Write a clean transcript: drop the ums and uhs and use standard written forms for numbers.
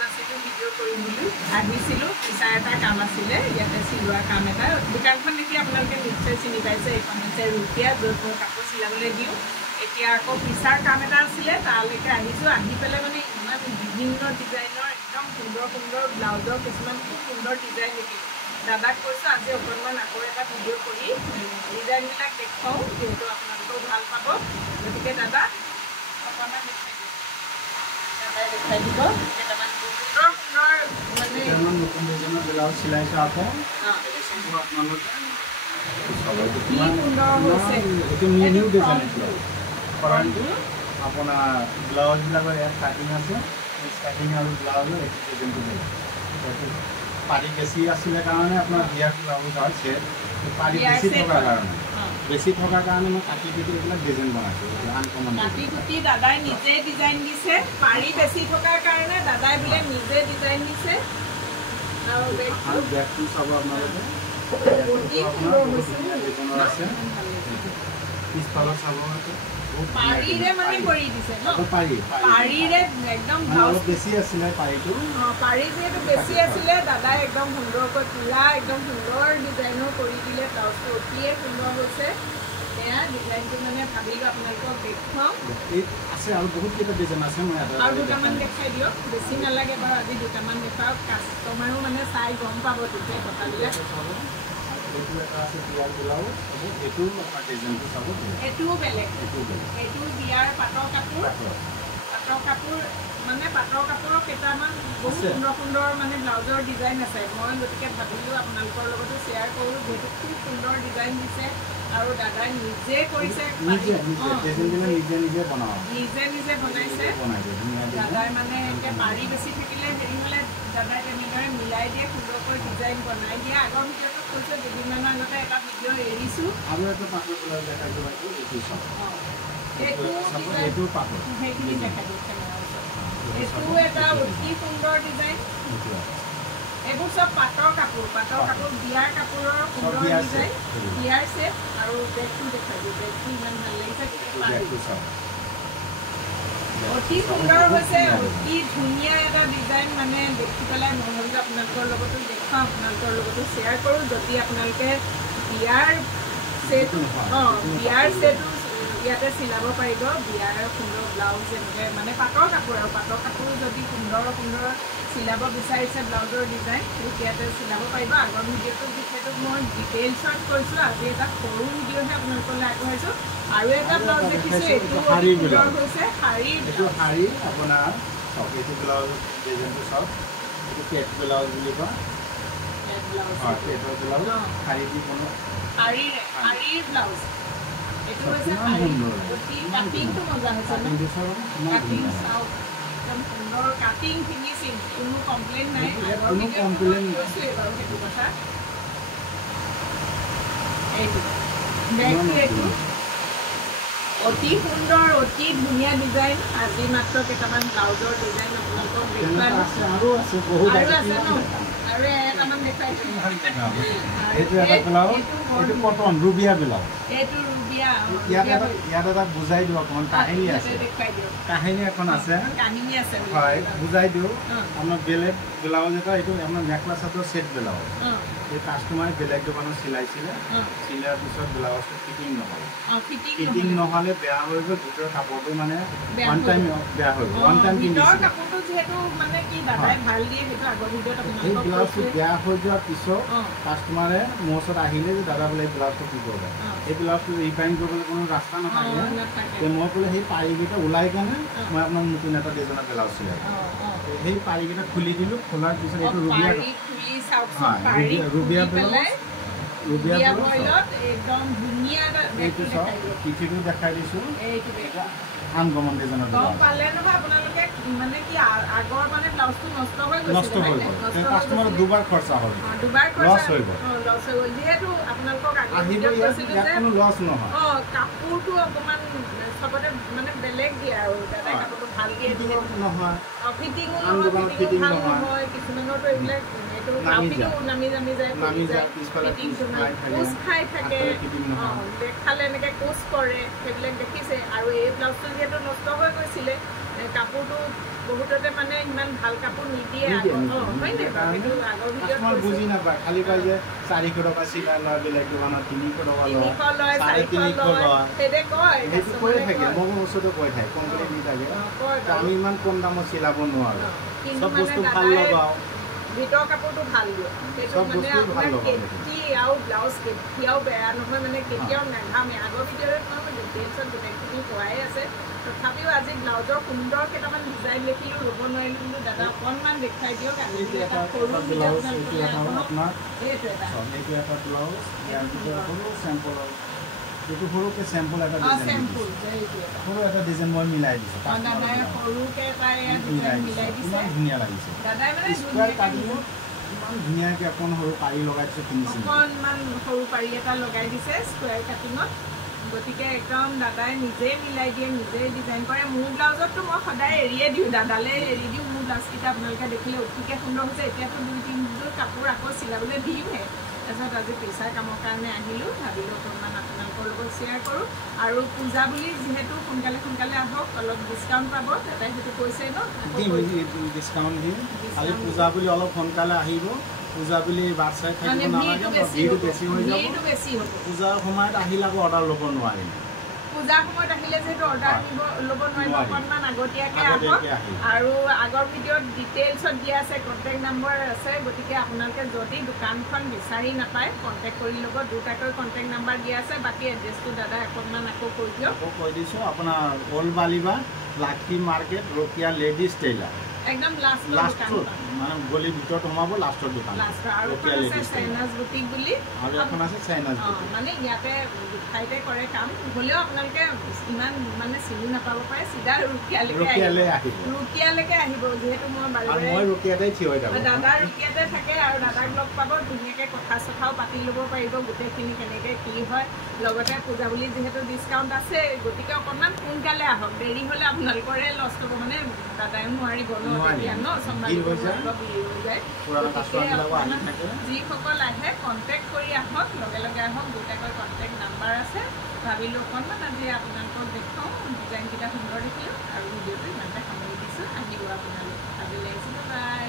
নাছিলোঁ ভিডিঅ' কৰিম বুলি আহিছিলোঁ পিছা এটা কাম আছিলে ইয়াতে চিলোৱা কাম এটা দোকানখন দেখি আপোনালোকে নিশ্চয় চিনি পাইছে এইখন হৈছে ৰুপিয়া য'ত মই কাপোৰ চিলাবলৈ দিওঁ এতিয়া আকৌ পিছাৰ কাম এটা আছিলে তালৈকে আহিছোঁ আহি পেলাই মানে ইমান বিভিন্ন ডিজাইনৰ একদম সুন্দৰ সুন্দৰ ব্লাউজৰ কিছুমান খুব সুন্দৰ ডিজাইন দেখিলোঁ দাদাক কৈছোঁ আজি অকণমান আকৌ এটা ভিডিঅ' কৰি ডিজাইনবিলাক দেখুৱাওঁ যিহেতু আপোনালোকেও ভাল পাব গতিকে দাদা অকণমান দেখাই দিব কেইটামান সুন্দৰ সুন্দৰ মানে নতুন ডিজাইনৰ ব্লাউজ চিলাইছোঁ আকৌ আপোনালোকে এইটো নিউ ডিজাইন আপোনাৰ ব্লাউজবিলাকৰ ইয়াত কাটিং আছে কাটিং আৰু ব্লাউজৰ এইটো ডিজাইনটো পাৰি বেছি আছিলে কাৰণে আপোনাৰ বিয়াৰ ব্লাউজ হয় চেট পাৰি বেছি থকাৰ কাৰণে মই কাটি কুটি এইবিলাক ডিজাইন বনাইছোঁ আনকমন কাটি কুটি দাদাই নিজে ডিজাইন দিছে পাৰি বেছি থকাৰ কাৰণে দাদাই বোলে নিজে ডিজাইন দিছে আৰু বেগটো চাব আপোনালোকে আছে পিছফালৰ চাব পাৰিৰে মানে কৰি দিছে ন পাৰিৰে একদম ব্লাউজ বেছি আছিলে পাৰিটো পাৰি যিহেতু বেছি আছিলে দাদাই একদম সুন্দৰকৈ পুৰা একদম সুন্দৰ ডিজাইনৰ কৰি দিলে ব্লাউজটো অতিয়ে সুন্দৰ হৈছে এয়া ডিজাইনটো মানে ভাবিলোঁ আপোনালোকক দেখুৱাওঁ আছে আৰু বহুত কেইটা ডিজাইন আছে মই আৰু দুটামান দেখাই দিয়ক বেছি নালাগে বাৰু আজি দুটামান দেখাওক কাষ্টমাৰো মানে চাই গম পাব তেতিয়া কথাবিলাক এইটো এটা আছে বিয়াৰ ব্লাউজ এইটো আপোনাৰ ডিজাইনটো চাব এইটোও বেলেগ এইটো বিয়াৰ পাটৰ কাপোৰ মানে পাটৰ কাপোৰৰ কেইটামান বহুত সুন্দৰ সুন্দৰ মানে ব্লাউজৰ ডিজাইন আছে মই গতিকে ভাবিলোঁ আপোনালোকৰ লগতো শ্বেয়াৰ কৰোঁ যিহেতু খুব সুন্দৰ ডিজাইন দিছে আৰু দাদাই নিজে কৰিছে নিজে বনাইছে দাদাই মানে এনেকৈ পাৰি বেছি থাকিলে হেৰি হ'লে দাদাই তেনেদৰে মিলাই দিয়ে সুন্দৰকৈ ডিজাইন বনাই দিয়ে আগৰ ভিডিঅ'টো কৈছোঁ দুদিনমানৰ আগতে এটা ভিডিঅ' এৰিছোঁ আৰু এটা পাটৰ ব্লাউজ দেখাই দিব সেইখিনি দেখাই দিওঁ এইটো এটা অতি সুন্দৰ ডিজাইন এইবোৰ চব পাটৰ কাপোৰ বিয়াৰ কাপোৰৰ সুন্দৰ ডিজাইন বিয়াৰ ছেট আৰু বেগটো দেখাই দিওঁ বেগটো ইমান ভাল লাগিছে অতি সুন্দৰ হৈছে অতি ধুনীয়া এটা ডিজাইন মানে দেখি পেলাই মই ভাবিলোঁ আপোনালোকৰ লগতো দেখুৱাওঁ আপোনালোকৰ লগতো শ্বেয়াৰ কৰোঁ যদি আপোনালোকে বিয়াৰ ছেটো ইয়াতে চিলাব পাৰিব বিয়াৰ সুন্দৰ ব্লাউজ এনেকৈ মানে পাটৰ কাপোৰ আৰু পাটৰ কাপোৰ যদি সুন্দৰ চিলাব বিচাৰিছে ব্লাউজৰ ডিজাইন ইয়াতে চিলাব পাৰিব আগৰ ভিডিঅ'টোৰ বিষয়টো মই ডিটেইলছত কৈছোঁ আজি এটা সৰু ভিডিঅ'হে আপোনালোকলৈ আগবঢ়াইছোঁ আৰু এটা ব্লাউজ দেখিছোঁ এইটো হৈছে শাৰী আপোনাৰ এইটো ব্লাউজ ডিজাইনটো চাওক এইটো পেট ব্লাউজ বুলি কয় পেটৰ ব্লাউজ শাৰী দি কোনো শাৰীৰ ব্লাউজ এইটো হৈছে কাটিংটো মজা হৈছে কাটিং চাওক একদম সুন্দৰ কাটিং ফিনিচিং কোনো কমপ্লেইন নাই কৈছোঁৱেই বাৰু সেইটো কথা এইটো অতি সুন্দৰ অতি ধুনীয়া ডিজাইন আজি মাত্ৰ কেইটামান ব্লাউজৰ ডিজাইন আপোনালোকক দেখুৱালোঁ আৰু আছে ন আৰু এটামান দেখাই ইয়াত এটা বুজাই দিওঁ অকণমান কাহিনী আছে কাহিনী এখন আছে হয় বুজাই দিওঁ আপোনাৰ বেলেগ ব্লাউজ এটা এইটো আপোনাৰ মেখেলা চাদৰ ছেট ব্লাউজ এই কাষ্টমাৰে বেলেগ দোকানত চিলাইছিলে চিলোৱাৰ পিছত ব্লাউজটো ফিটিং নহ'লে বেয়া হৈ গ'ল ভিতৰৰ কাপোৰটো মানে ওৱান টাইম বেয়া হৈ গ'ল ওৱান টাইম এই ব্লাউজটো বেয়া হৈ যোৱাৰ পিছত কাষ্টমাৰে মোৰ ওচৰত আহিলে যে দাদা বোলে এই ব্লাউজটো কি কৰিব এই ব্লাউজটো ৰিফাইন কৰিবলৈ কোনো ৰাস্তা নাথাকে মই বোলে সেই পাৰিকেইটা ওলাই কেনে মই আপোনাক নতুন এটা ডিজাইনৰ ব্লাউজ চিলাই সেই পাৰিকেইটা খুলি দিলোঁ খোলাৰ পিছত এইটো ৰুবিয়া এইটো চাওক পিঠিটো দেখাই দিছোঁ আনকমন ডিজাইনৰ নষ্ট হৈ গ'ল কাষ্টমাৰৰ দুবাৰ খৰচা হ'ল লছ হৈ গ'ল যিহেতু আপোনালোকক কোনো লছ নহয় কাপোৰটো অকণমান চবতে মানে বেলেগ দিয়ে আৰু দাদাই কাপোৰটো ভাল দিয়ে নহয় ফিটিঙো ভাল নহয় কিছুমানৰতো এইবিলাক নামি যায় কোচ খাই থাকে দেখালে এনেকৈ কোচ কৰে সেইবিলাক দেখিছে আৰু এই ব্লাউজটো যিহেতু নষ্ট হৈ গৈছিলে কাপোৰটো বহুততে মানে ইমান ভাল কাপোৰ নিদিয়ে হয়নে আগৰ ভিডিঅ'ত বুজি নাপায় খালি কয় যে 400 টকা চিলাই লয় বেলেগ দোকানত 300 টকা লয় 350 লয় সেইটো কৈ থাকে মই ওচৰতে কৈ থাকে কোম্পানী দি থাকে আমি ইমান কম দামত চিলাব নোৱাৰো সব বস্তু ভাল লগাও ভিতৰ কাপোৰটো ভাল দিয়ে সেইটো মানে আপোনাৰ কেটি আৰু ব্লাউজ কেতিয়াও বেয়া নহয় মানে কেতিয়াও নাঘামে আগৰ ভিডিঅ'ত মই ডিটেইলছত গোটেইখিনি কোৱাই আছে তথাপিও আজি ব্লাউজৰ সুন্দৰ কেইটামান ডিজাইন দেখিলোঁ ৰ'ব নোৱাৰিলোঁ কিন্তু দাদা অকণমান দেখুৱাই দিয়ক আপোনাৰ এইটো এটা ব্লাউজ ইয়াৰ ভিতৰত সৰু চেম্পল এইটো সৰুকে চেম্পল এটা সৰু এটা ডিজাইন মই মিলাই দিছোঁ দাদাই সৰুকে ডিজাইন মিলাই দিছে ধুনীয়া লাগিছে দাদাই মানে স্কুৱাৰ কাটিঙত ইমান ধুনীয়াকৈ অকণ সৰু পাৰি লগাই দিছে ফিনিচিং অকণমান সৰু পাৰি এটা লগাই দিছে স্কুৱাৰ কাটিঙত গতিকে একদম দাদাই নিজেই মিলাই দিয়ে নিজেই ডিজাইন কৰে মোৰ ব্লাউজততো মই সদায় এৰিয়ে দিওঁ দাদালৈ এৰি দিওঁ মোৰ ব্লাউজকেইটা আপোনালোকে দেখিলে অতিকৈ সুন্দৰ হৈছে এতিয়াতো 2-3যোৰ কাপোৰ আকৌ চিলাবলৈ দিমহে তাৰপিছত আজি পেচাৰ কামৰ কাৰণে আহিলোঁ ভাবিলোঁ অকণমান আপোনালোকৰ লগত শ্বেয়াৰ কৰোঁ আৰু পূজা বুলি যিহেতু সোনকালে আহক অলপ ডিছকাউণ্ট পাব দাদাই সেইটো কৈছে ন ডিছকাউণ্ট দিম খালি পূজা বুলি অলপ সোনকালে আহিব পূজা বুলি বাট চাই থাকিব নালাগে ভিৰটো বেছি হৈ যাব পূজাৰ সময়ত আহিলে আকৌ অৰ্ডাৰ ল'ব নোৱাৰিম পূজাৰ সময়ত আহিলে যিহেতু অৰ্ডাৰ ল'ব নোৱাৰিব অকণমান আগতীয়াকৈ আহক আৰু আগৰ ভিডিঅ'ত ডিটেইলছত দিয়া আছে কণ্টেক্ট নম্বৰ আছে গতিকে আপোনালোকে যদি দোকানখন বিচাৰি নাপায় কণ্টেক্ট কৰি ল'ব দুটাকৈ কণ্টেক্ট নম্বৰ দিয়া আছে বাকী এড্ৰেছটো দাদা অকণমান আকৌ কৈ দিয়ক কৈ দিছোঁ আপোনাৰ অল্ড বালিবা লাক্ষী মাৰ্কেট ৰকিয়া লেডিজ টেইলাৰ একদম লাষ্টত মানে গলি ভিতৰত সোমাব লাষ্টৰ দোকান আৰু চাইনাজ বুটিক বুলি আৰু এখন আছে চাইনাজ বুটিক মানে ইয়াতে ঠাইতে কৰে কাম হ'লেও আপোনালোকে ইমান মানে চিনি নাপাব পাৰে চিধা ৰুকিয়ালৈকে আহিব যিহেতু মই ৰুকিয়াতে থিয় হৈ থাকোঁ দাদা ৰুকিয়াতে থাকে আৰু দাদাক লগ পাব ধুনীয়াকৈ কথা চথাও পাতি ল'ব পাৰিব গোটেইখিনি কেনেকৈ কি হয় লগতে পূজা বুলি যিহেতু ডিছকাউণ্ট আছে গতিকে অকণমান সোনকালে আহক দেৰি হ'লে আপোনালোকৰে লষ্ট হ'ব মানে দাদায়ো নোৱাৰিব যিসকল আহে কণ্টেক্ট কৰি আহক লগে আহক দুটাকৈ কণ্টেক্ট নাম্বাৰ আছে ভাবিলোঁ অকণমান আজি আপোনালোকক দেখুৱাওঁ ডিজাইনকেইটা সুন্দৰ দেখিলোঁ আৰু ভিডিঅ'টো ইমানতে সামৰি দিছোঁ আহিব আপোনালোক আজিলৈ আহিছোঁ বাই